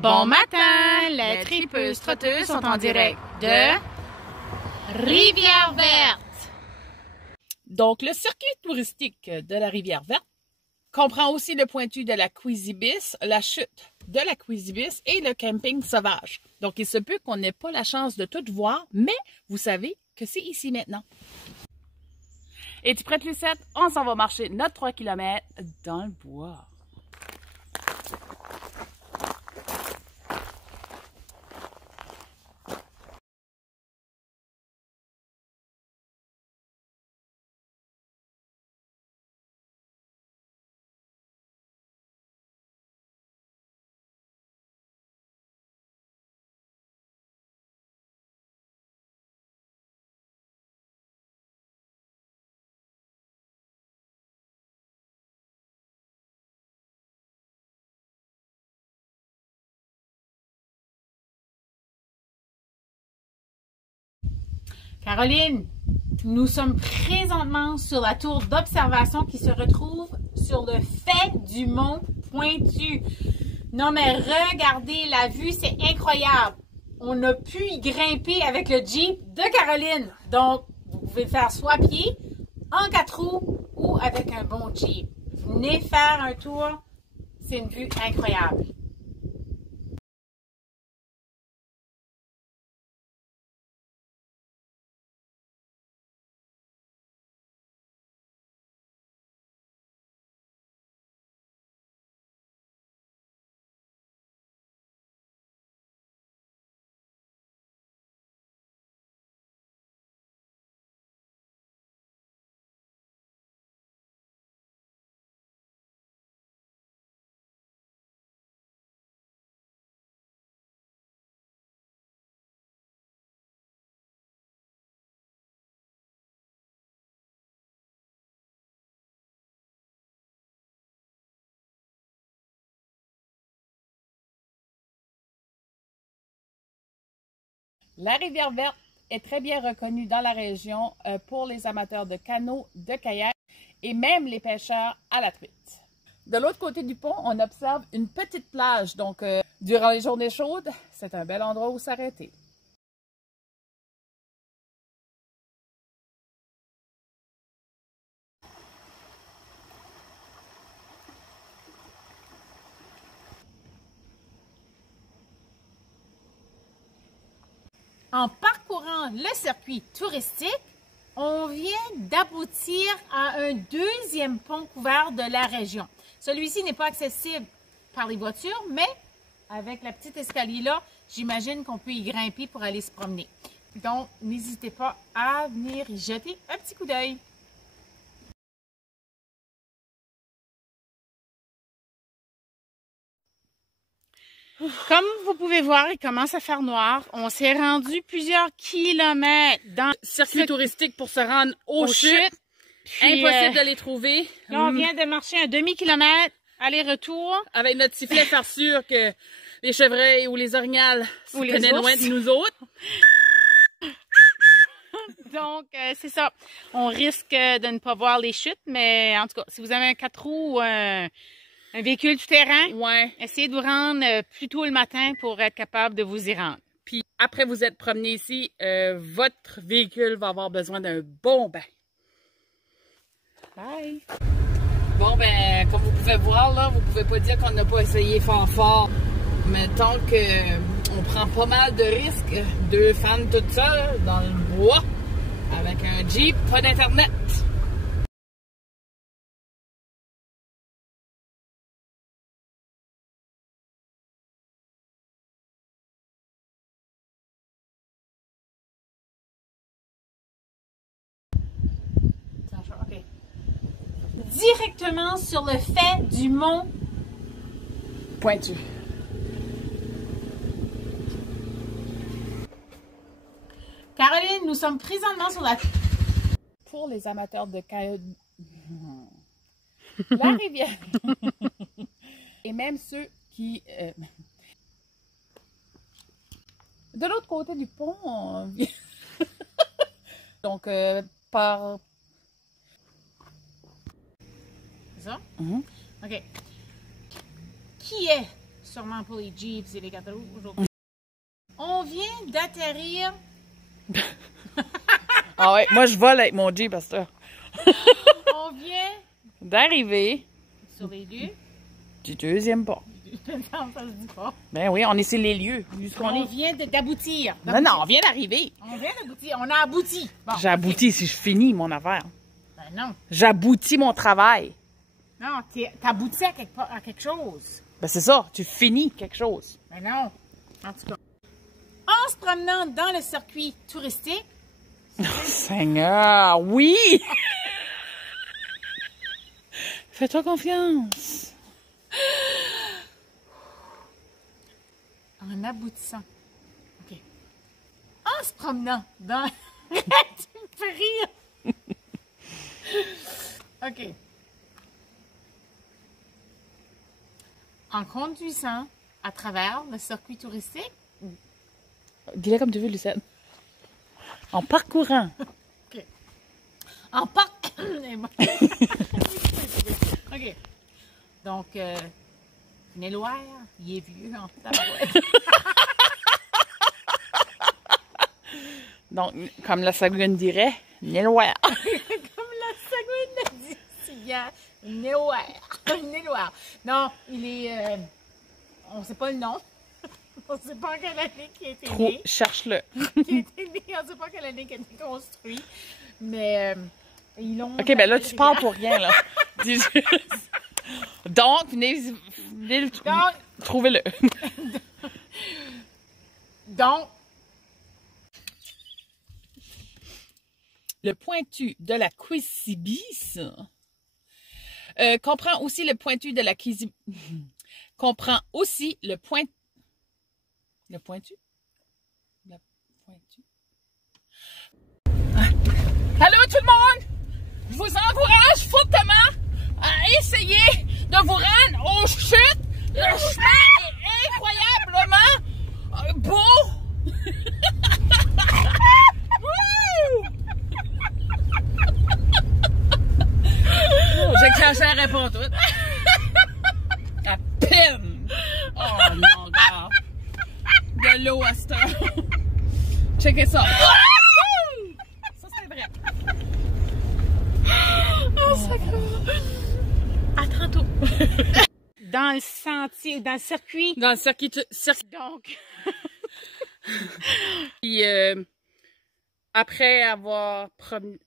Bon matin! Les tripeuses trotteuses sont en direct de Rivière-Verte. Donc, le circuit touristique de la Rivière-Verte comprend aussi le pointu de la Cuisibis, la chute de la Cuisibis et le camping sauvage. Donc, il se peut qu'on n'ait pas la chance de tout voir, mais vous savez que c'est ici maintenant. Es-tu prête, Lucette? On s'en va marcher notre 3 km dans le bois. Caroline, nous sommes présentement sur la tour d'observation qui se retrouve sur le fait du mont Pointu. Non mais regardez la vue, c'est incroyable. On a pu y grimper avec le Jeep de Caroline. Donc, vous pouvez le faire soit à pied, en 4 roues ou avec un bon Jeep. Venez faire un tour, c'est une vue incroyable. La Rivière-Verte est très bien reconnue dans la région pour les amateurs de canot, de kayak et même les pêcheurs à la truite. De l'autre côté du pont, on observe une petite plage. Donc, durant les journées chaudes, c'est un bel endroit où s'arrêter. En parcourant le circuit touristique, on vient d'aboutir à un deuxième pont couvert de la région. Celui-ci n'est pas accessible par les voitures, mais avec la petite escalier là, j'imagine qu'on peut y grimper pour aller se promener. Donc, n'hésitez pas à venir y jeter un petit coup d'œil. Comme vous pouvez voir, il commence à faire noir. On s'est rendu plusieurs kilomètres dans le circuit touristique pour se rendre aux chutes. Puis, impossible de les trouver. Là, on vient de marcher un demi-kilomètre, aller-retour. Avec notre sifflet, faire sûr que les chevreuils ou les orignales se tenaient loin de nous autres. Donc, c'est ça. On risque de ne pas voir les chutes, mais en tout cas, si vous avez un 4 roues, un véhicule tout-terrain, essayez de vous rendre plus tôt le matin pour être capable de vous y rendre. Puis après vous êtes promené ici, votre véhicule va avoir besoin d'un bon bain. Bye! Bon ben, comme vous pouvez voir là, vous pouvez pas dire qu'on n'a pas essayé fort. Mettons que on prend pas mal de risques. 2 fans toutes seules dans le bois, avec un Jeep, pas d'internet. Okay. Directement sur le fait du mont Pointu. Caroline, nous sommes présentement sur la... Pour les amateurs de kayak, la rivière. Et même ceux qui... De l'autre côté du pont, on... Donc, par... C'est ça? Mm-hmm. OK. Qui est sûrement pour les Jeeps et les 4 roues aujourd'hui. On vient d'atterrir. Ah ouais, moi je vole avec mon Jeep, pasteur. On vient D'arriver sur les lieux. du deuxième port. Non, ça se dit pas. Ben oui, on est sur les lieux. On vient d'aboutir. Non, non, on vient d'arriver. On vient d'aboutir. On a abouti. Bon. J'aboutis si je finis mon affaire. Ben non. J'aboutis mon travail. Non, t'aboutis à quelque chose. Ben c'est ça, tu finis quelque chose. Ben non. En tout cas. En se promenant dans le circuit touristique. Oh, Seigneur, oui! Fais-toi confiance. En aboutissant. OK. En se promenant dans... tu me fais rire. OK. En conduisant à travers le circuit touristique. Dis-le comme tu veux, Lucette. En parcourant. OK. En parc. OK. Donc, Néloire, il est vieux en tabarouette. Donc, comme la Sagoune dirait, Néloire. Comme la Sagoune l'a dit hier, Néloire. Néloire. Non, il est... on ne sait pas le nom. On ne sait pas en quelle année il a été né. Cherche-le. On ne sait pas quelle année il a été construit. Mais ils l'ont... OK, ben là, tu pars pour rien, là. Dis juste. Donc, venez trouvez-le. Donc, le pointu de la Quisibis comprend aussi le pointu de la Quisibis. Comprend aussi le pointu. Le pointu? Le pointu. Allô tout le monde! Je vous encourage fortement à essayer de vous rendre aux chutes. Le chemin est incroyablement beau. J'ai craché la réponse toute. À peine. Oh non, regarde. De l'eau à cette heure. Checkez ça. Ça, c'est vrai. Oh, ça à tantôt. Dans le sentier, dans le circuit. Dans le circuit. Donc. Puis, après avoir promené.